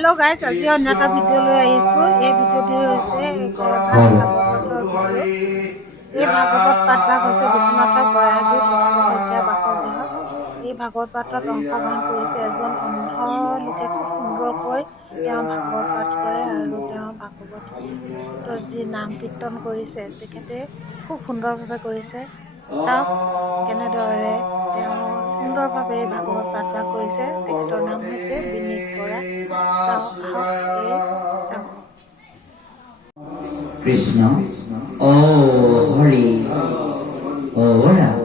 Hello guys, আজি অন্য এটা ভিডিঅ' লৈ আহিছোঁ। এই ভিডিঅ'টি হৈছে ভাগৱতৰ ভিডিঅ'। এই ভাগৱত পাঠভাগ হৈছে বিশ্বনাথৰ গয়াগুৰিত লক্ষ্মী শইকীয়াৰ বাসগৃহত। এই ভাগৱত পাঠত অংশগ্ৰহণ কৰিছে এজন অন্ধ লোকে। খুব সুন্দৰকৈ তেওঁ ভাগৱত পাঠ কৰে আৰু তেওঁ ভাগৱতৰ যি নাম কীৰ্তন কৰিছে তেখেতে খুব সুন্দৰভাৱে কৰিছে। চাওক কেনেদৰে তেওঁ সুন্দৰভাৱে ভাগৱত পাঠভাগ কৰিছে। তেখেতৰ নাম হৈছে বিনীত বৰা। কৃষ্ণ ও হৰি ও ৰাম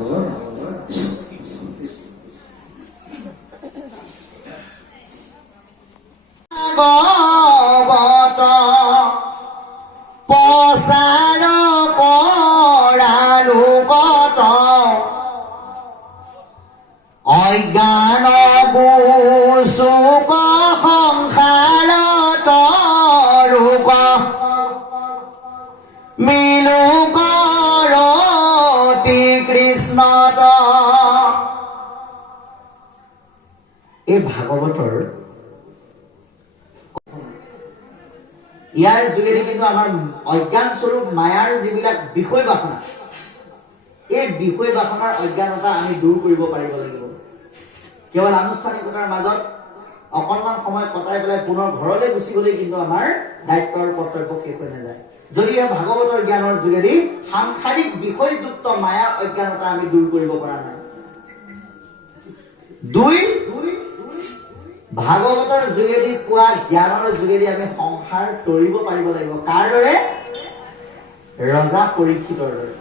ভাগৱত প্ৰচাৰ কৰা লোকত অজ্ঞান বুচুক সংসাৰত ৰূপ মিনু কৰতি কৃষ্ণত। এই ভাগৱতৰ ইয়াৰ যোগেদি কিন্তু আমাৰ অজ্ঞান স্বৰূপ মায়াৰ যিবিলাক বিষয় বাসনা, এই বিষয় বাসনাৰ অজ্ঞানতা আমি দূৰ কৰিব পাৰিব লাগিব। কেৱল আনুষ্ঠানিকতাৰ মাজত অকণমান সময় কটাই পেলাই পুনৰ ঘৰলৈ গুচি গ'লে কিন্তু আমাৰ দায়িত্ব আৰু কৰ্তব্য শেষ হৈ নাযায়। যদিহে ভাগৱতৰ জ্ঞানৰ যোগেদি সাংসাৰিক বিষয়যুক্ত মায়াৰ অজ্ঞানতা আমি দূৰ কৰিব পৰা নাই। দুই, ভাগৱতৰ যোগেদি পোৱা জ্ঞানৰ যোগেদি আমি সংসাৰ তৰিব পাৰিব লাগিব। কাৰ দৰে? ৰজা পৰীক্ষিতৰ দৰে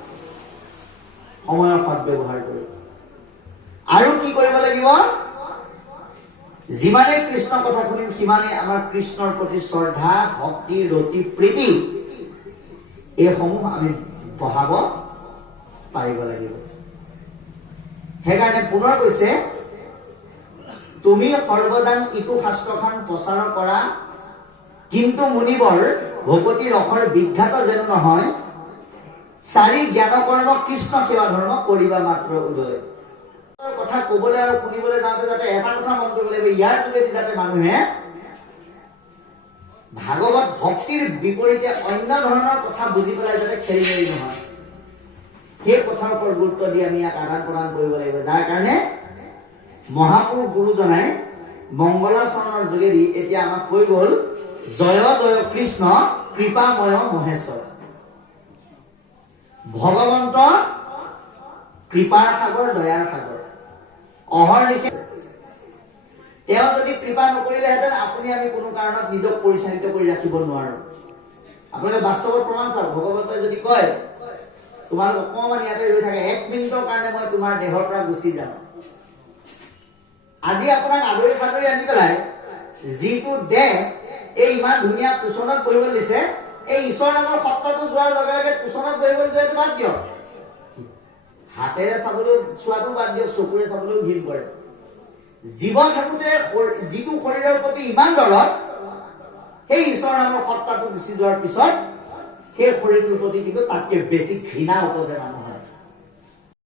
সময়ৰ সদ্ব্যৱহাৰ কৰি। আৰু কি কৰিব লাগিব? যিমানে কৃষ্ণ কথা শুনিম সিমানে আমাৰ কৃষ্ণৰ প্ৰতি শ্ৰদ্ধা, ভক্তি, ৰতি, প্ৰীতি এইসমূহ আমি বঢ়াব পাৰিব লাগিব। সেইকাৰণে পুনৰ কৈছে, তুমি সৰ্বদান ইটো শাস্ত্ৰখন প্ৰচাৰ কৰা, কিন্তু মুনিবৰ ভকতি ৰসৰ বিখ্যাত যেন নহয়, চাৰি জ্ঞান কৰ্ম কৃষ্ণ সেৱা ধৰ্ম কৰিবা মাত্ৰ উদয়। কথা কবলৈ আৰু শুনিবলৈ যাওঁতে যাতে এটা কথা মন কৰিব লাগিব, ইয়াৰ যোগেদি যাতে মানুহে ভাগৱত ভক্তিৰ বিপৰীতে অন্য ধৰণৰ কথা বুজি পেলাই যাতে খেলি মেলি নহয়, সেই কথাৰ ওপৰত গুৰুত্ব দি আমি ইয়াক আদান প্ৰদান কৰিব লাগিব। যাৰ কাৰণে মহাপুৰুষ গুৰুজনাই মংগলাচৰণৰ যোগেদি এতিয়া আমাক কৈ গ'ল, জয় জয় কৃষ্ণ কৃপাময় মহেশ্বৰ। ভগৱন্ত কৃপাৰ সাগৰ, দয়াৰ সাগৰ। অহৰ্নিশে তেওঁ যদি কৃপা নকৰিলেহেঁতেন আপুনি আমি কোনো কাৰণত নিজক পৰিচালিত কৰি ৰাখিব নোৱাৰো। আপোনালোকে বাস্তৱত প্ৰমাণ চাওক। ভগৱন্তই যদি কয় তোমালোক অকণমান ইয়াতে ৰৈ থাকে, 1 মিনিটৰ কাৰণে মই তোমাৰ দেহৰ পৰা গুচি যাম, আজি আপোনাক আদৰি সাদৰি আনি পেলাই যিটো দেহ এই ইমান ধুনীয়া কুচনত বহিবলৈ দিছে, এই ঈশ্বৰ নামৰ সত্তাটো যোৱাৰ লগে লগে কুচনত বহিবলৈ দিয়াটো বাদ দিয়ক, হাতেৰে চাবলৈ চোৱাটো বাদ দিয়ক, চকুৰে চাবলৈও ঘিণ কৰে। জীৱ থাকোতে যিটো শৰীৰৰ প্ৰতি ইমান দৰদ, সেই ঈশ্বৰ নামৰ সত্তাটো গুচি যোৱাৰ পিছত সেই শৰীৰটোৰ প্ৰতি কিন্তু তাতকে বেছি ঘৃণা উপজে মানুহ।